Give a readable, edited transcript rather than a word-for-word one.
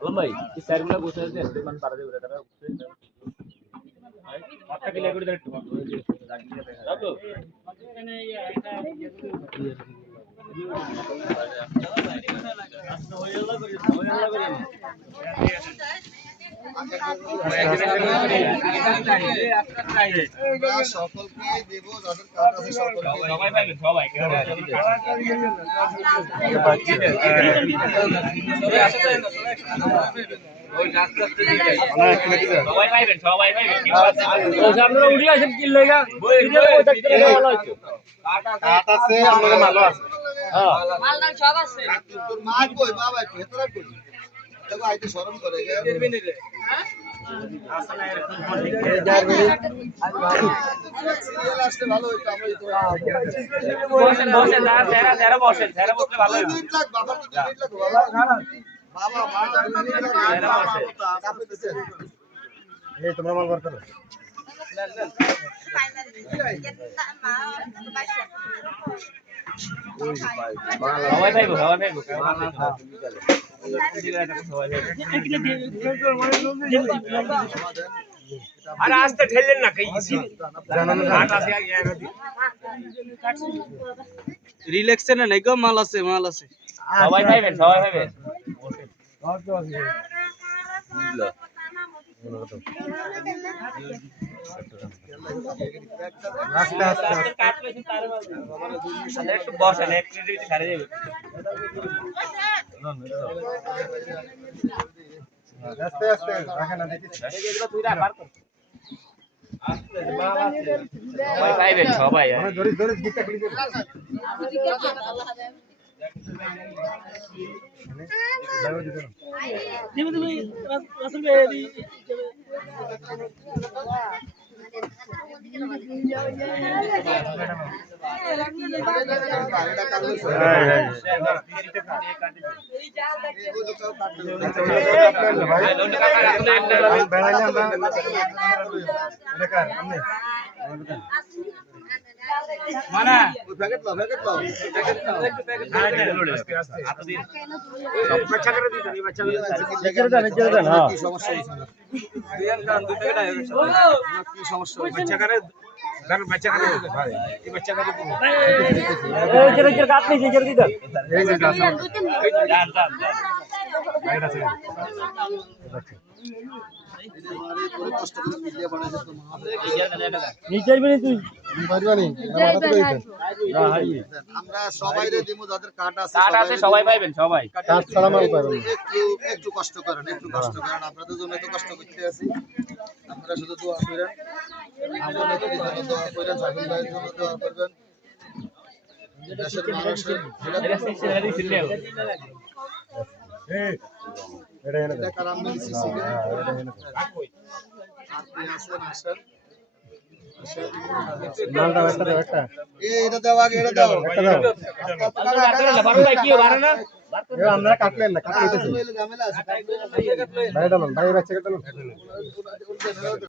আলম ভাই কি স্যারগুলো বসে আছে মান পারা দেবে তারা মাথা ক্লিয়ার করে দাও একটু রাখো এখানে একটা সকলকে দেব যাদের কার্ড আছে সবাই পাবেন সবাই ওই রাস্তাতে সবাই পাবেন আপনারা উড়ি আসেন কি লাগা কাট আছে আমাদের মাল আছে হ্যাঁ মাল না সব আছে তোর মা কই বাবা ভেতরে কই দেখো আইতে শরম করে হ্যাঁ সিরিয়াল আসতে ভালো হইতো আমরা বসেন যারা বসেন বসলে ভালো হইতো মিনিট লাগ বাবা 2 মিনিট লাগ বাবা বাবা আপনি দিছেন এই তোমরা মাল বার করো সবাই পাইবো আরে আস্তে ঠেললেন না কই রিল্যাক্সে না নাই গো মাল আছে সবাই পাইবেন একটু বসেন এক মিনিট ছাড়ে যাবে আস্তে আস্তে রাখেন না দেখি এগুলো তুই রাখ বার কর আস্তে মাল আছে সবাই পাইবেন সবাই ধরিস গিটটা ক্লিক কর তুমি রাসূল ভাই মানা ওই প্যাকেট লাও আতো দিন বাচ্চা করে দিন বাচ্চা করে দেন হ্যাঁ কি সমস্যা হইছে দিয়ান কান দুই প্যাকেট আইবে কি সমস্যা বাচ্চা করে বাচ্চা করে ভাই এই বাচ্চা করে এই যে কাট নেই যে দিন এই যে যান বাইরে আছে আমরা সবাই দিমু যাদের কার্ড আছে সবাই পাইবেন সবাই কার্ড ছাড়া মাল পাবেন একটু কষ্ট করেন আপনাদের জন্য এত কষ্ট করতে আছি আপনারা শুধু দোয়া করেন আমাদের নেত্রীর জন্য দোয়া করেন সাকিব ভাইয়ের জন্য দোয়া করবেন দেশের মানুষের এটা কারাম মিলছি এটা দাও আগে এটা দাও আমরা কাটলেন না কাটতে ভাই বাচ্চা কাটলেন